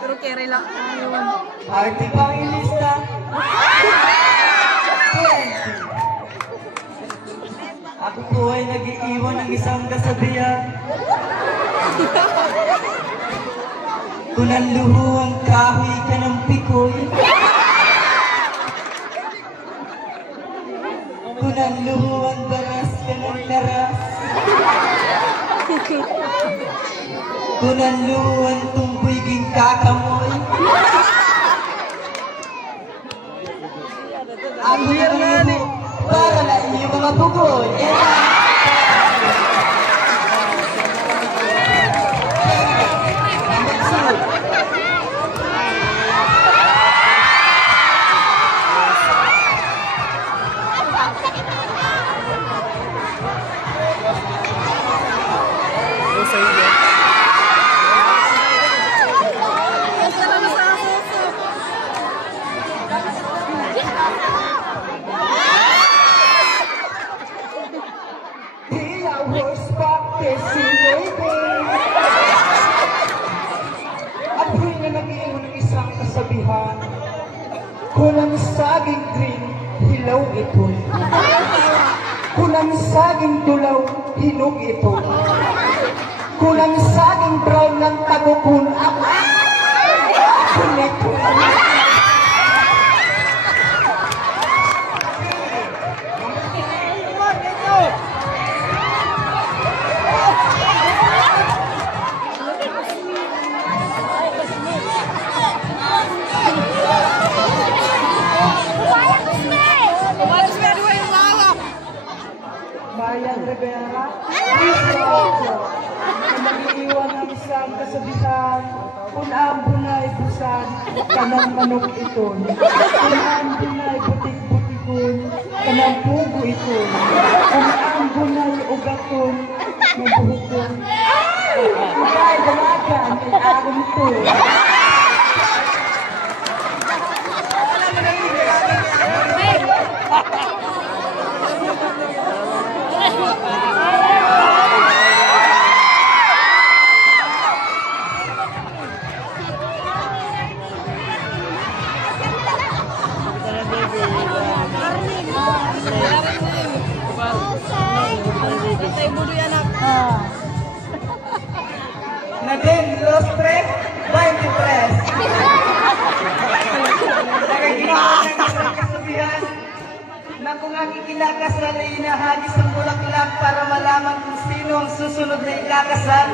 Pero kere lang. Party pang ilista. Ako po ay nag-iiwan ng isang kasabihan. Kung nanluho ang kahoy ka ng pikoy. Kung nanluho ang daras ka ng laras. Kung nanluho ang tumbiging kakamoy. Ang hirap para na iyong mga bugoy. Ako'y na nag-iwan ng isang kasabihan. Kung ang saging green, hilaw ito. Kung ang saging tulaw, hinog ito. Kung ang saging brown ng tagukun, ako nito. Bayan Rivera, nag-iiwan ng isang kasabihan, kung ambon ay busan, kanang manok iton. Kung ambon ay butik-butikon, kanang pugo iton. Kung ambon ay ugaton, mabuhukon. Kung ay dalagan, ay alam ito. Nadine, los tres, 23. Nagaginawa ng isang kasabihan na kung ang ikinakasal ay inahagis ang bulaklak para malaman kung sino ang susunod na ikakasal,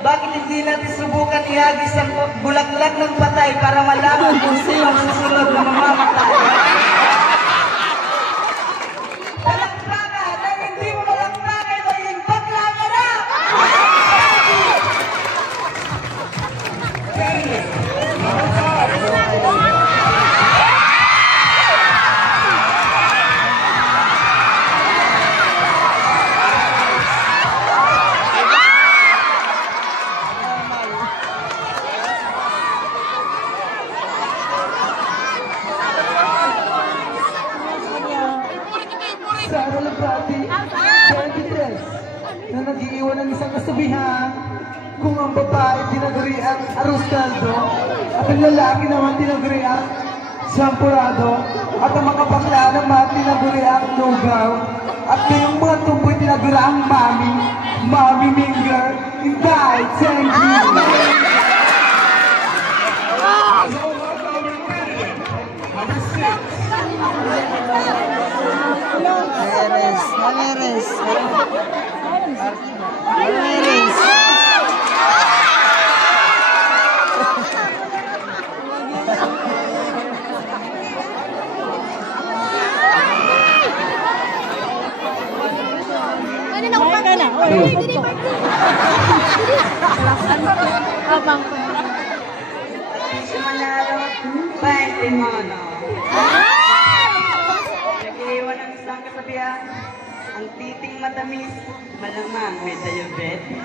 bakit hindi natin subukan ihagis ang bulaklak ng patay para malaman kung sino ang susunod na mamamatay? Palakpakan ang hindi mo malakpakan, maging bakla ka na! Sa Aralabati, 23, na nag-iiwan ng isang kasabihan, kung ang babae tinaguri ang arroz caldo, at ang lalaki naman tinaguri ang sampurado, at ang mga bakla naman tinaguri ang lugaw, at kayong mga tumboy tinaguri ang mami minger, inday, thank you! Valeres. Manalo, 20 mono. Nag-iwan ng isang kasabihan, Ang titing matamis, malamang may diabetes.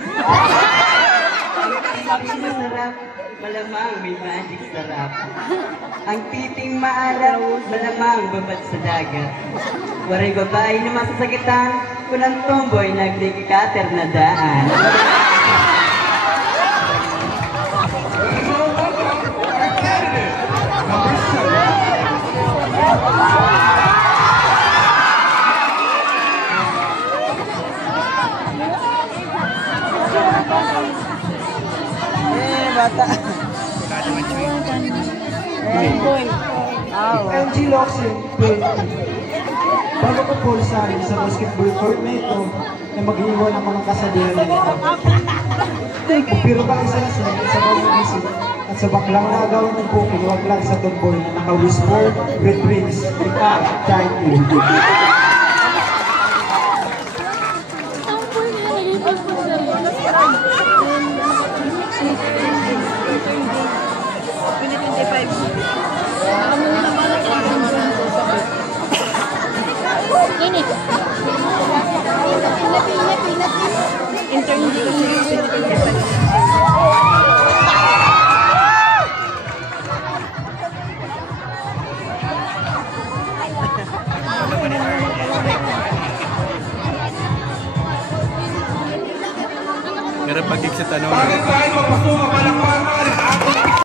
Ang titing masarap, malamang may magic sarap. Ang titing maalam, malamang babad sa dagat. Waray babae na masasakitan, kung ang tomboy nagdikikater na daan. Bata. MG Locsin, 20. Bago ko po sa basketball court na ito, na mag-iwan ang mga kasabihan na ito. Pero ka isa na sila sa pag-iisip at sa baklang nagawin ng booking, huwag lang sa tomboy na naka-whisper with rings. Thank you. Pero pag-exit ano? Bakit tayo mapasuka palakpakan?